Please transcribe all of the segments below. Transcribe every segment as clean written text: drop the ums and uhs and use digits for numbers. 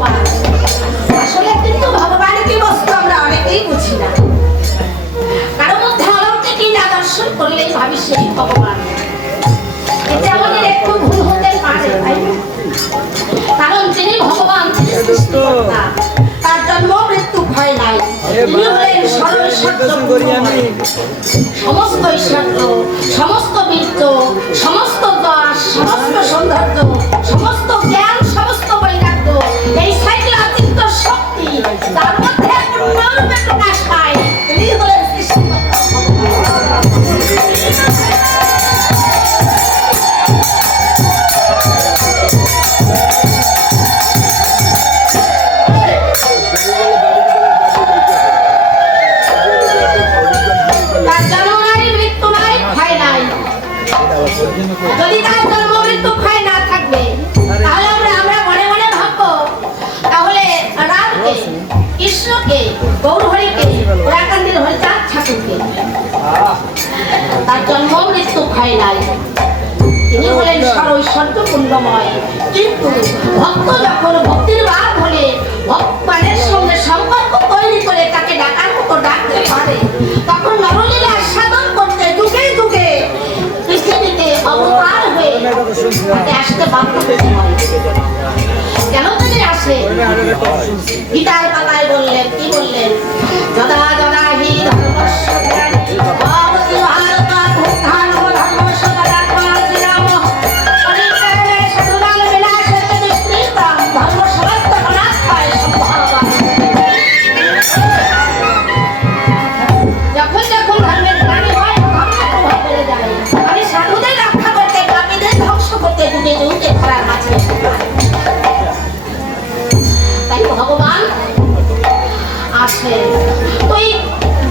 ভগবান। আসলে কিন্তু ভগবান কি বস্তু আমরা অনেকেই বুঝি না। কারোর মধ্যে অলৌকিক না দর্শন করলেই ভাবি সেই ভগবান। এতে আমাদের একটু ভুল হতে পারে, তাই না? কারণ যিনি ভগবান, তিনি সৃষ্টিকর্তা, তার জন্ম মৃত্যু ভয় নাই। তিনি হলেন সর্বৈশ্বর্য, সমস্ত ঐশ্বর্য, সমস্ত বীর্য, সমস্ত যশ, সমস্ত সৌন্দর্য, সমস্ত জ্ঞান, সমস্ত বৈরাগ্য, এই সাইকেল অচিন্ত শক্তি তার মধ্যে পূর্ণরূপে প্রকাশ পায়। তিনি হলেন সৃষ্টিকর্তা ভগবান। যদি তার জন্ম মৃত্যু ভয় না থাকবে, তাহলে আমরা মনে মনে ভাববো তাহলে রামকে, কৃষ্ণকে, গৌরহরিকে, ওরাকান্দির হরিচাঁদ ঠাকুরকে। তার জন্ম মৃত্যু ভয় নাই, তিনি হলেন সর্বৈশ্বর্যপূর্ণময়। কিন্তু ভক্ত যখন ভক্তির ভাব হলে ভগবানের সঙ্গে সম্পর্ক তৈরি করে তাকে ডাকার মতো ডাকতে পারে, তখন নরলীলা সাধন করতে যুগে যুগে পৃথিবীতে অবতার হয়ে তাকে আসতে বাধ্য হতে হয়। কেন তিনি আসে? গীতার পাতায় বললেন, কি বললেন? যদা যদা হি ধর্মস্য গ্লানি ভবতি ভারত উত্থান ধর্মস্য তদাত্মা শ্রীরাম পরিত্রাণে সাধুনাং বিনাশায় দুষ্কৃতাম ধর্ম সমস্ত অনাত্মায় সম্ভাবনা। যখন যখন ধর্মের গ্লানি হয়, ধর্মের প্রভাব বেড়ে যায়। আমি সাধুদের রক্ষা করতে, পাপীদের ধ্বংস করতে যুগে যুগে ধরার মাঝে। তাই ভগবান আসে। ওই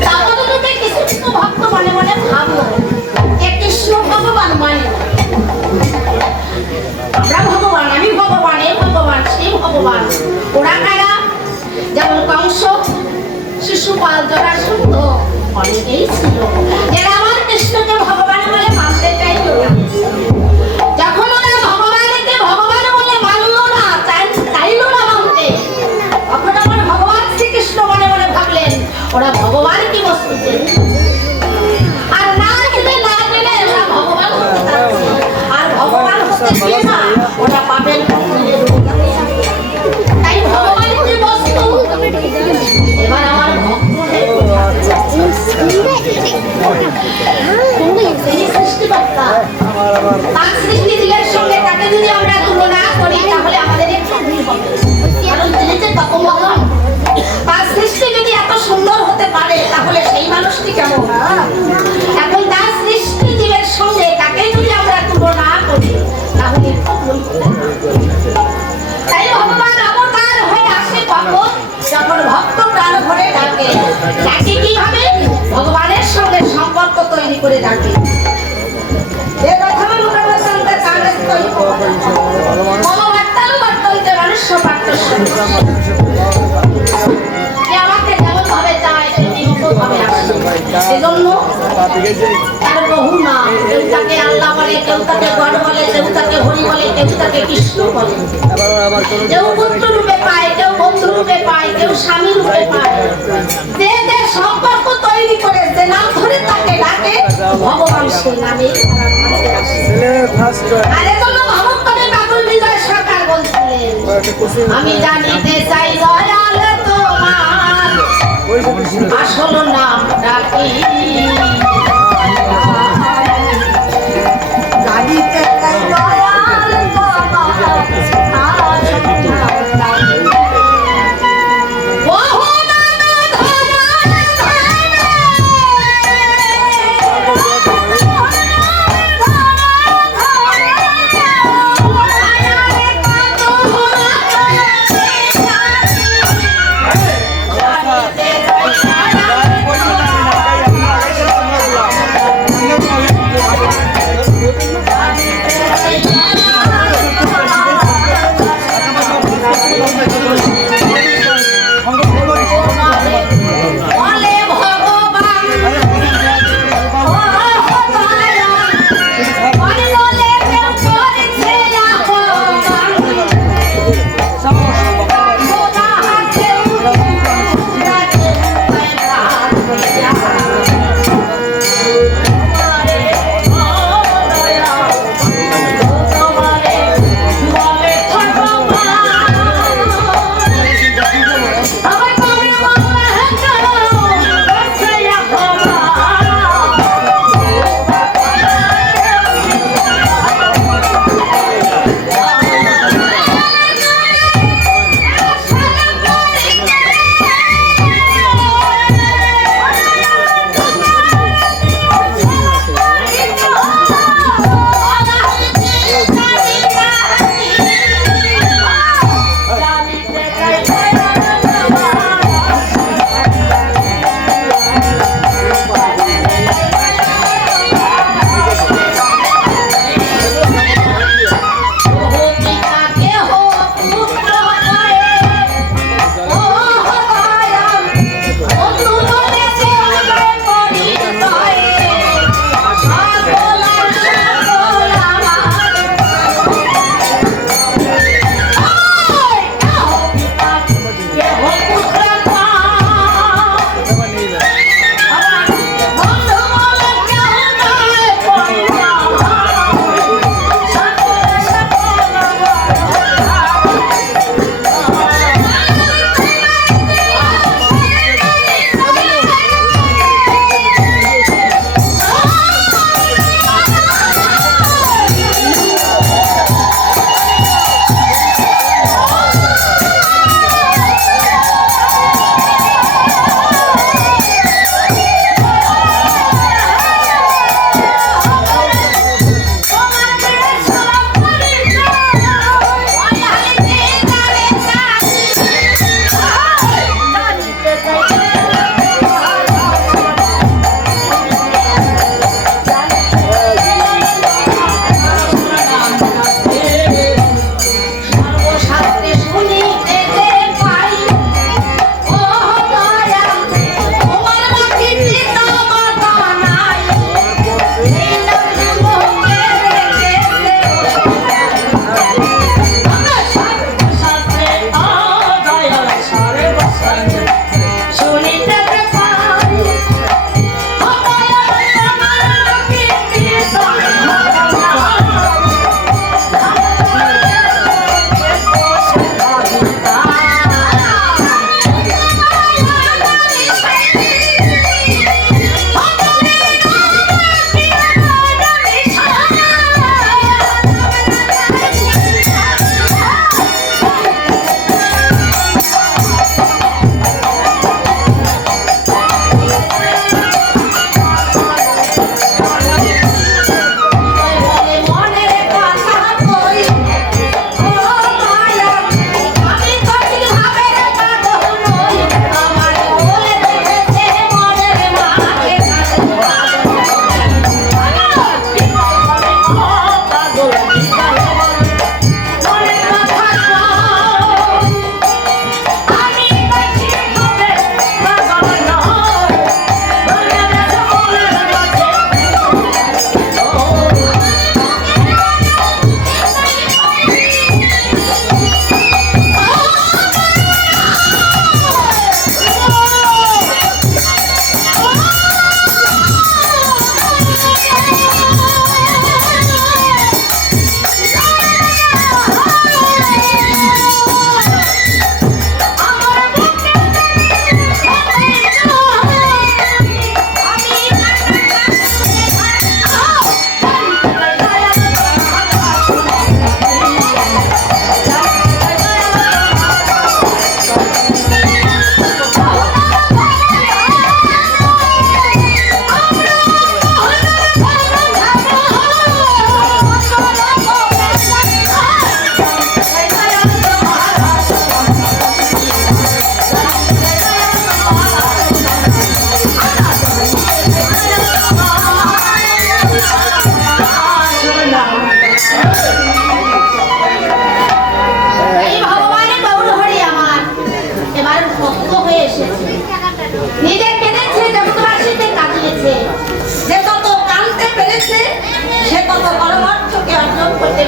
দামোদররূপে কিছু কিছু ভক্ত মনে মনে ভাবলো যে কৃষ্ণ ভগবান মানে না। আমরা ভগবান, আমি ভগবান, এ ভগবান, সেই ভগবান। ওরা কারা? যেমন কংস, শিশুপাল, জরাসন্ধ, অনেকেই ছিল যারা আমার কৃষ্ণকে ভগবান বলে মানতে চাইল না। যখন ওরা ভগবানকে ভগবান বলে মানল না, চাইল না মানতে, তখন আমার ভগবান শ্রীকৃষ্ণ মনে মনে ভাবলেন ওরা ভগবান কি বস্তু আর না জেনে না জেনে ওরা ভগবান হতে চাচ্ছে। আর ভগবান হতে দিয়ে না ওরা পাবেন। তাই ভগবান কি বস্তু? এবার আমার ভক্ত সৃষ্টিকর্তা, তার সৃষ্টি দিলের সঙ্গে তাকে যদি আমরা তুলনা করি তাহলে আমাদের একটু ভুল হবে। কারণ তিনি যে কত মহান, তার সৃষ্টি যদি এত সুন্দর হতে পারে তাহলে সেই মানুষটি কেমন? এখন তার সৃষ্টি জীবের সঙ্গে তাকে যদি আমরা তুলনা করি তাহলে একটু ভুল হবে। তাই ভগবান অবতার হয়ে আসে কখন? যখন ভক্ত প্রাণ ভরে ডাকে। ডাকে কিভাবে? ভগবানের সঙ্গে সম্পর্ক তৈরি করে ডাকে। আমাকে যেমন ভাবে চায় তেমনি ভাবে আসে। এজন্য তার বহু নাম, কেউ তাকে আল্লাহ বলে, কেউ তাকে গড বলে, কেউ তাকে হরি বলে, কেউ তাকে কৃষ্ণ বলে। কেউ পুত্র রূপে পায়, কেউ বন্ধু রূপে পায়, কেউ স্বামী রূপে পায়। যে যে সম্পর্ক তৈরি করে যে নাম ধরে তাকে ডাকে ভগবান সেই নামে। আর এজন্য ভগবানের বাবুল বিজয় সরকার বলছিলেন, আমি জানিতে চাই দয়াল তোমার আসল নাম ডাকি। জানিতে চাই দয়াল তোমার আসল নাম ডাকি।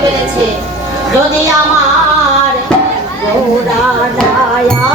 বেড়েছে যদি আমার গৌরা নায়া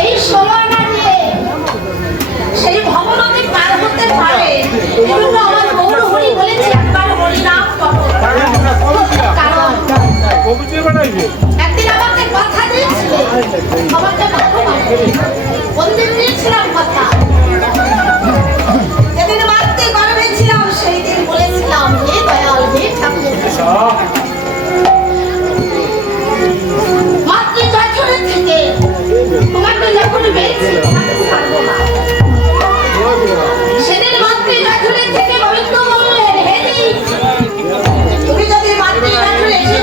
এই 16 আনা নিয়ে সেই ভবনতে পার হতে একদিন আমাকে কথা দিয়েছিলে আমাকে ভালোবাসবে কোনদিন দিয়েছিলাম কথা যেদিন মাতৃ গর্ভে ছিলাম সেই দিন বলেছিলাম হে দয়াল হে ঠাকুর মাতৃ জঠরে থেকে তোমাকে যখন পেয়েছি তোমাকে ছাড়বো না সেদিন মাতৃ জঠরে থেকে গোবিন্দ বললেন হে তুমি যদি মাতৃ জঠরে এসে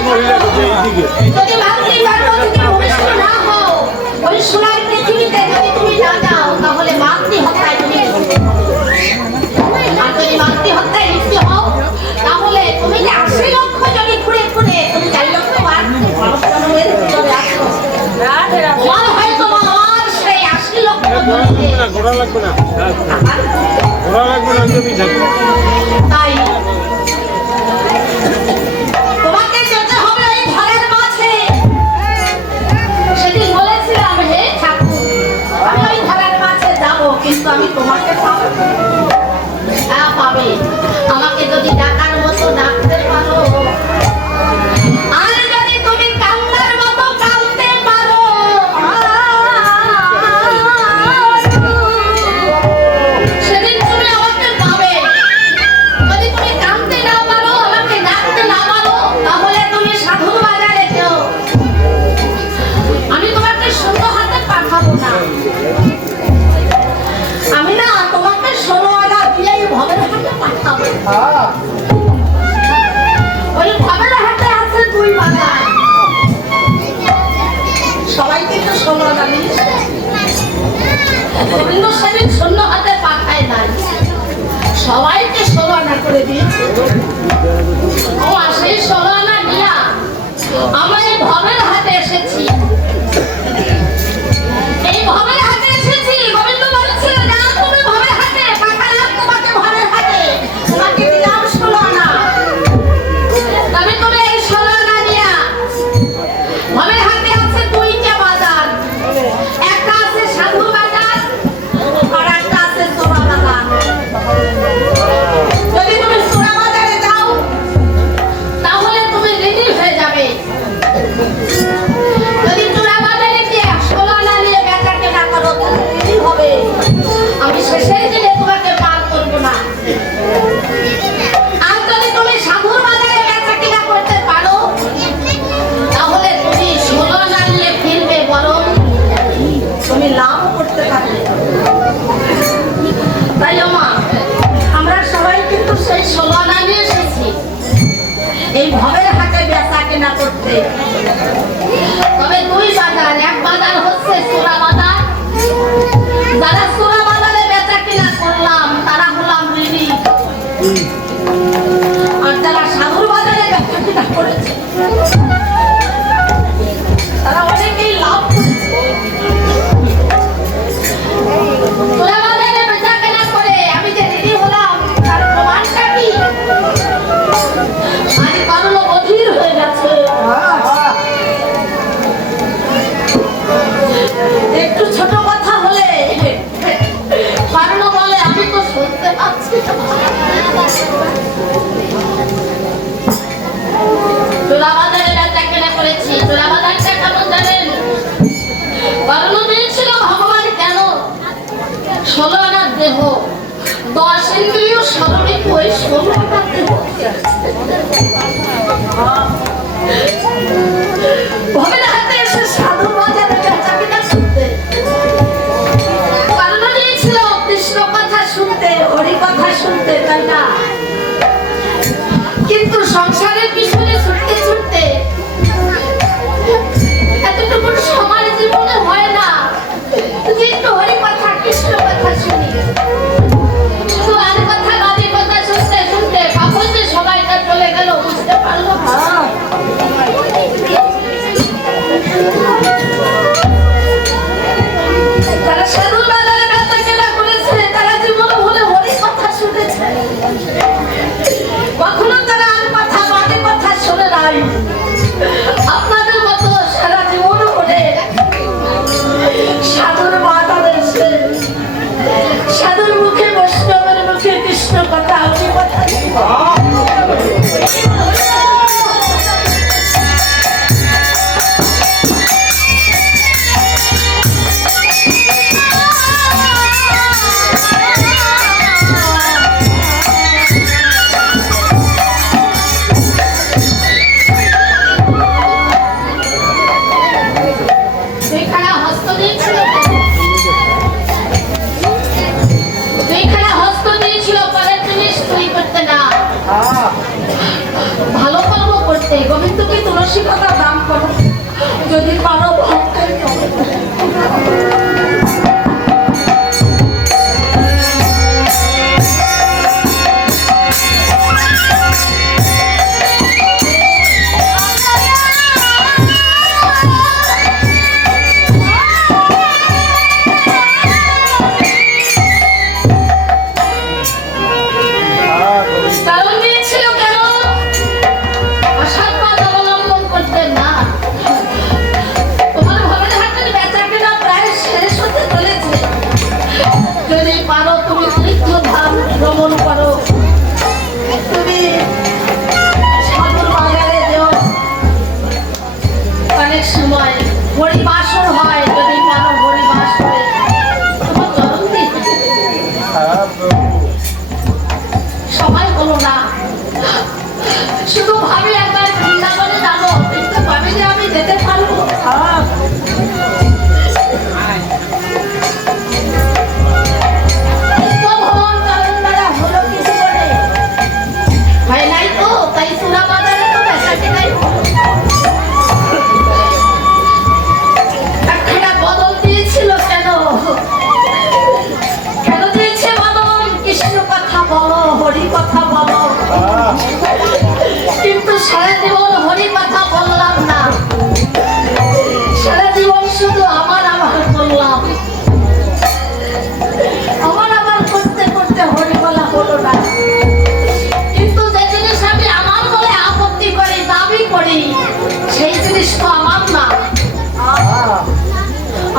যদি মাতৃ গর্ভ থেকে ভূমিষ্ঠ না হও ওই সোনার পৃথিবীতে যদি তুমি না যাও তাহলে মাতৃ হত্যায় তুমি আর যদি মাতৃ হত্যায় লিপ্ত হও তাহলে তুমি যে 80 লক্ষ যদি ঘুরে ঘুরে তুমি 4 লক্ষ মানুষের ভিতরে আসো তোমার হয়তো আমার সেই 80 লক্ষ ঘোরা লাগবে না জমি থাকবে তাই তোমাকে যেতে হবে এই ঘরের মাঝে সেদিন বলেছিলাম হে ঠাকুর আমি ওই ঘরের মাঝে যাব কিন্তু আমি তোমাকে পাবো হ্যাঁ পাবে আমাকে যদি ডাকার মতো ডাকতে পারো আর যদি তুমি কান্নার মতো কাঁদতে পারো সেদিন তুমি আমাকে পাবে যদি তুমি কাঁদতে না পারো আমাকে ডাকতে না পারো তাহলে তুমি সাধুর বাজারে যেও আমি তোমাকে শূন্য হাতে পাঠাবো না আমি না তোমাকে 16 আনা দিয়ে ভবের হাতে পাঠাবো ওই ভবের হাতে আছে 2 বাজার সবাই কিন্তু 16 আনা নিয়েছে গোবিন্দ সেদিন শূন্য হাতে পাঠায় নাই সবাইকে 16 আনা করে দিয়েছে ও সেই 16 আনা নিয়া আমরা এই ভবের হাতে এসেছি এই ভবের হাতে এসেছি গোবিন্দ বলছিল না তুমি ভবের হাতে পাঠালাম তোমাকে ভবের হাতে তোমাকে দিলাম 16 আনা তবে তুমি এই 16 আনা নিয়া ভবের হাতে আছে 2টা বাজার একটা আছে সাধু বাজার আর একটা আছে সোনা বাজার যদি তুমি সোনা বাজারে যাও তাহলে তুমি রেডি হয়ে যাবে যদি সোনা বাজারে গিয়ে 16 আনা নিয়ে বেচা কেনা করো তাহলে রেডি হবে আমি শেষের দিনে তোমাকে পার করবো না আর যদি তুমি সাধুর বাজারে বেচা কেনা করতে পারো তাহলে তুমি 16 আনা নিয়ে ফিরবে বরং তুমি লাভ করতে পারবে তাই মা আমরা সবাই কিন্তু সেই 16 আনা নিয়ে এসেছি এই ভবের হাটে বেচা কেনা করতে তবে 2 বাজার এক বাজার হচ্ছে সোনা বাজার যারা সোনা বাজারে বেচা কেনা করলাম তারা হলাম ঋণী আর যারা সাধুর বাজারে বেচা কেনা করেছে তারা অনেকেই লাভ করেছে সোনা বাজারে বেচা কেনা করে আমি যে ঋণী হলাম তার প্রমাণটা কি আজ কারণ অধীর হয়ে গেছে একটু ছোট কথা হলে কারণ বলে আমি তো শুনতে পাচ্ছি চোরা বাজারে বেচা কেনা করেছি চোরা বাজারটা কেমন জানেন কারণ দিয়েছিল ভগবান কেন 16 আনার দেহ 10 ইন্দ্রিয় স্মরণে ওই 16 আনার দেহ ভবের হাতে এসে সাধু বাজারে বেচা কেনা করতে কারণ দিয়েছিল কৃষ্ণ কথা শুনতে হরি কথা শুনতে তাই না কিন্তু সংসারের পিছনে ছুটতে ছুটতে এতটুকু সময় জীবনে হয় না যে একটু হরি কথা কৃষ্ণ কথা শুনি শুধু আর কথা বাদী কথা শুনতে শুনতে কখন যে সময়টা চলে গেল বুঝতে পারলো না তুমি তুলসী পাতা দান করো, যদি পারো ভক্তের জন্য। কারণ দিয়েছিল কেন? অসৎ পথ অবলম্বন করতে না। তোমার ভবনের হাটের বেচাকেনা প্রায় শেষ হতে চলেছে। যদি পারো তুমি তীর্থধাম ভ্রমণ করো, তুমি সাধুর বাজারে যেও, অনেক সময় হরিবাসর হয়, যদি পারো হরিবাস করে তোমার চরণ দিতে সময় হলো না। শুধু ভাবি একবার বৃন্দাবনে যাবো, কিন্তু ভাবি যে আমি যেতে পারবো। তো ভগবান চরণ দ্বারা হলো কিছু করে হয় নাই তো, তাই চূড়া বাজারে তো বেচাকেনাই হলো। একটা বদল দিয়েছিল কেন? কেন দিয়েছে বদল? কৃষ্ণ কথা বলো, হরি কথা বলো। কিন্তু সারা জীবন হরি কথা বললাম না, সারা জীবন শুধু আমার আমার বললাম। আমার করতে করতে হরি বলা হলো না। কিন্তু যে জিনিস আমি আমার বলে আপত্তি করি, দাবি করি, সেই জিনিস তো আমার না।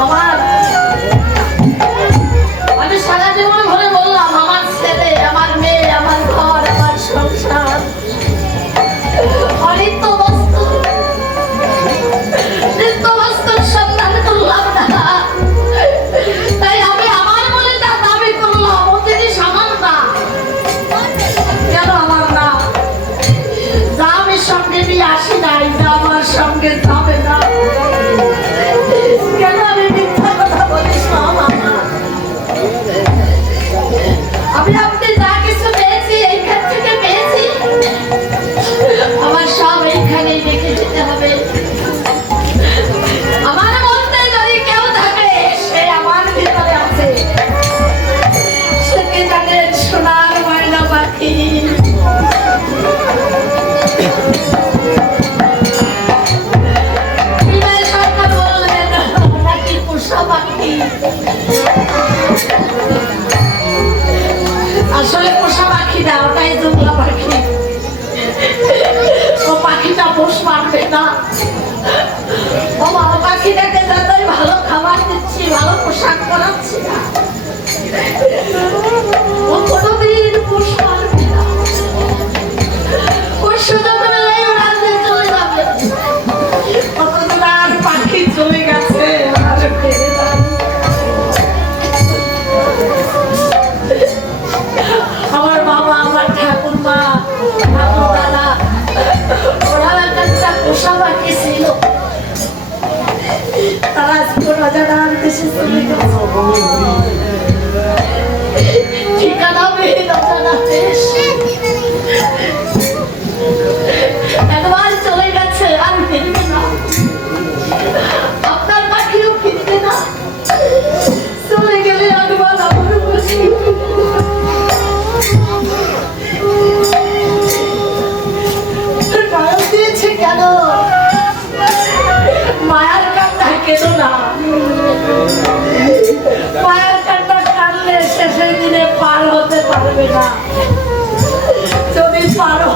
আমার আমি সারা জীবন ধরে বললাম আমার ছেলে, আমার মেয়ে, আমার ঘর, আমার সংসার অনিত্য বস্তু, নিত্য বস্তুর সন্ধান করলাম না। তাই আমি আমার বলে যা দাবি করলাম, ও জিনিস আমার না। কেন আমার না? যা আমি সঙ্গে নিয়ে আসি নাই, যা আমার সঙ্গে যাবে না। কেন আমি মিথ্যা কথা বলি? সব আমার। আমি আপনি যা কিছু পেয়েছি এইখান থেকে পেয়েছি, আমার সব এইখানেই রেখে যেতে হবে। আমার মধ্যে যদি কেউ থাকে, সে আমার ভিতরে আছে। সে কি জানেন? সোনার ময়না পাখি। বিনয় সরকার বললেন নাকি পোষা পাখি? আসলে পোষা পাখি না, ওটাই জংলা পাখি। ও পাখিটা পোষ মারবে না। ও বাবা, পাখিটাকে যতই ভালো খাবার দিচ্ছি, ভালো পোশাক পরাচ্ছি না, ও কোনোদিন পোষ মারবে না। ওর সুযোগ পেলেই উড়ান দিয়ে চলে যাবে। কতদিন আর পাখি চলে গেছে, আর ফিরে যাবে। আমার বাবা, আমার ঠাকুরমা, ঠাকুরদাদা, ওরা একটা পোষা পাখি ছিল। তারা অজানার দেশে চলে গেছে। ঠিকানা বিহীন অজানা দেশ। একবার চলে গেছে, আর ফিরবে না। আপনার পাখিও ফিরবে না। চলে গেলে একবার আমার পাখি মায়া দিয়েছে কেন? মায়ার কান্না কেন না? মায়ার কান্না কানলে শেষের দিনে পার হতে পারবে না। যদি পারো